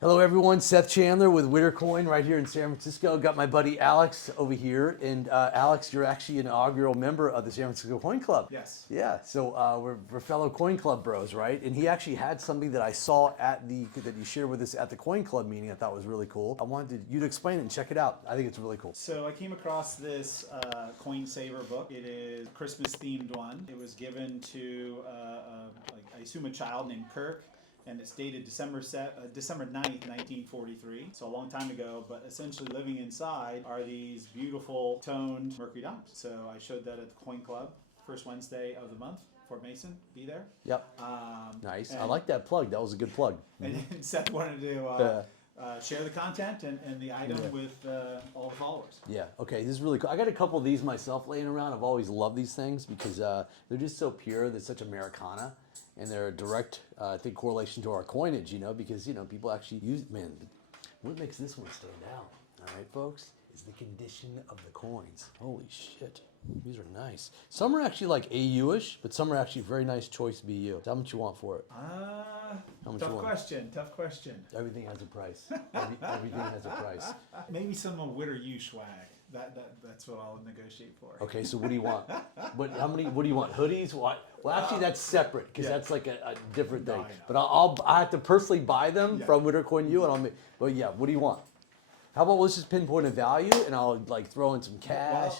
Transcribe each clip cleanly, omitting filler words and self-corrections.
Hello everyone, Seth Chandler with Witter Coin right here in San Francisco. Got my buddy Alex over here, and Alex, you're actually an inaugural member of the San Francisco Coin Club. Yes. Yeah, so we're fellow Coin Club bros, right? And he actually had something that I saw that you shared with us at the Coin Club meeting I thought was really cool. I wanted you to explain it and check it out. I think it's really cool. So I came across this Coin Saver book. It is a Christmas themed one. It was given to, I assume, a child named Kirk. And it's dated December 9th, 1943. So a long time ago, but essentially living inside are these beautiful toned Mercury Dimes. So I showed that at the Coin Club, first Wednesday of the month. Fort Mason, be there. Yep. Nice. I like that plug. That was a good plug. And Seth wanted to share the content and the item with all the followers. Yeah, okay, this is really cool. I got a couple of these myself laying around. I've always loved these things because they're just so pure. They're such Americana. And they're a direct, I think, correlation to our coinage, because, people actually use, man, what makes this one stand out, all right, folks, is the condition of the coins. Holy shit, these are nice. Some are actually like AU-ish, but some are actually very nice choice BU. How much you want for it? Tough question. Everything has a price. Everything has a price. Maybe some of Witter U swag. That's what I'll negotiate for. Okay, so what do you want? What do you want? Hoodies? Well, actually, that's separate because that's like a different thing. But I have to personally buy them from Witter Coin U, and I'll make. But yeah, what do you want? How about let's just pinpoint a value, and I'll like throw in some cash.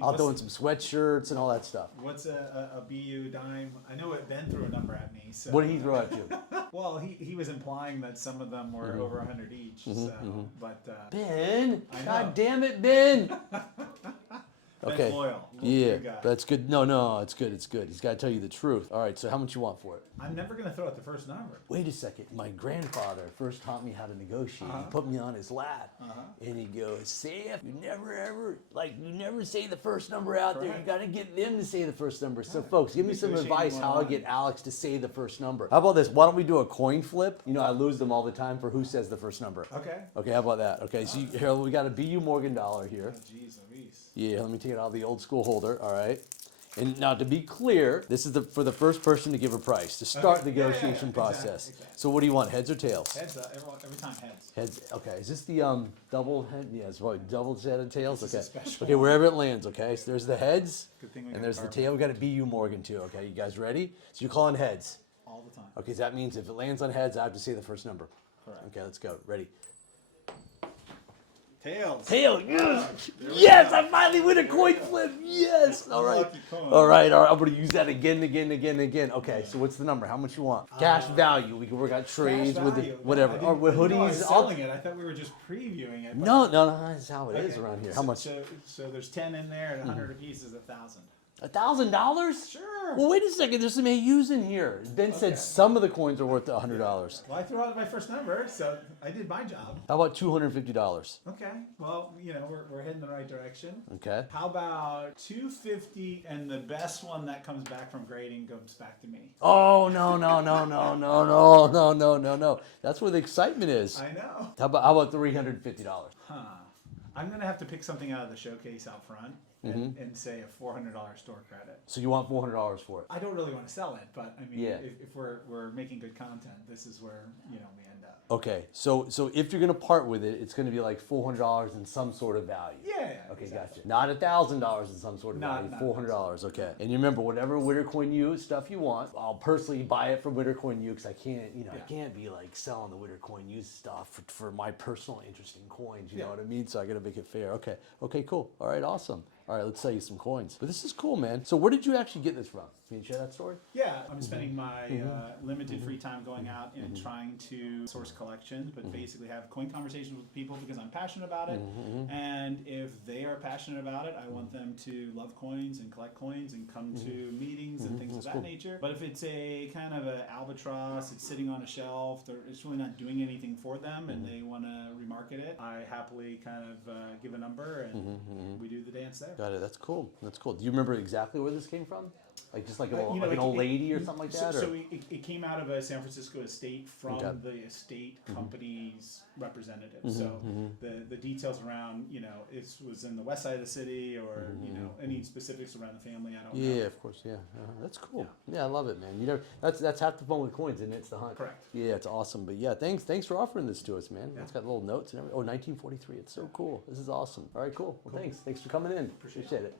I'll throw in some sweatshirts and all that stuff. What's a BU dime? I know it Ben threw a number at me. So. What did he throw at you? Well, he was implying that some of them were over 100 each. But Ben, God damn it, Ben. Okay. Ben's loyal. Yeah, that's good. No, it's good. It's good. He's got to tell you the truth. All right, so how much you want for it? I'm never going to throw out the first number. Wait a second. My grandfather first taught me how to negotiate. He put me on his lap, and he goes, Seth, you never say the first number out there. You got to get them to say the first number. So, folks, give me some advice how I get Alex to say the first number. How about this? Why don't we do a coin flip? I lose them all the time for who says the first number. Okay. Okay, how about that? Okay, so here we got a BU Morgan dollar here. Oh, jeez, Louise. Yeah, let me take it out of the old school holder. All right. And now to be clear, this is for the first person to give a price, to start the negotiation process. Exactly. So what do you want, heads or tails? Heads, every time heads. Heads, okay. Is this the double head? Yeah, it's probably double set of tails? This okay. is a special Okay, one. wherever it lands, okay? So there's the heads, Good thing we and got there's the carbon. tail. We got a BU Morgan too, okay? You guys ready? So you're calling heads. All the time. Okay, so that means if it lands on heads, I have to say the first number. Correct. Okay, let's go. Ready? Tails. Tail, yes! Yes, I finally win a coin flip, yes! All right. Lucky coin. All right, I'm gonna use that again. Okay, so what's the number? How much you want? Cash value, we can work out trades with it, whatever. Or with I was hoodies. selling it. I thought we were just previewing it. No, that's how it is around here. How much? So there's 10 in there, and 100 apiece is 1,000. $1,000? Sure. Well, wait a second, there's some AUs in here. Ben said some of the coins are worth $100. Well, I threw out my first number, so I did my job. How about $250? Okay. Well, we're heading the right direction. Okay. How about 250, and the best one that comes back from grading comes back to me? Oh, no. That's where the excitement is. I know. How about $350? I'm going to have to pick something out of the showcase out front and say a $400 store credit. So you want $400 for it? I don't really want to sell it, but I mean, Yeah. if we're making good content, this is where we end up. Okay, so if you're gonna part with it, it's gonna be like $400 in some sort of value. Yeah. Okay, exactly. gotcha. Not $1,000 in some sort of value. Not $400. Okay. And you remember, whatever Witter Coin U stuff you want, I'll personally buy it from Witter Coin U because I can't, I can't be like selling the Witter Coin U stuff for my personal interest in coins. You know what I mean? So I gotta make it fair. Okay. Okay. Cool. All right. Awesome. All right. Let's sell you some coins. But this is cool, man. So where did you actually get this from? Can you share that story? Yeah, I'm spending my limited free time going out and trying to source collections, but basically have coin conversations with people because I'm passionate about it. And if they are passionate about it, I want them to love coins and collect coins and come to meetings and things of that nature. But if it's a kind of an albatross, it's sitting on a shelf, it's really not doing anything for them, and they want to remarket it, I happily kind of give a number and we do the dance there. Got it. That's cool. That's cool. Do you remember exactly where this came from? Like just like, You know, like an like old it- lady or something like that? So or? it came out of a San Francisco estate from Okay. the estate company's representative. Mm-hmm, So the details around, you know, it was in the west side of the city, or you know, any specifics around the family, I don't know. Yeah, of course. Yeah, that's cool. Yeah. I love it, man. You know, that's half the fun with coins, and it's the hunt. Correct. Yeah, it's awesome. But yeah, thanks for offering this to us, man. It's got little notes and everything. Oh, 1943. It's so cool. This is awesome. All right, cool. Well, thanks for coming in. Appreciate it.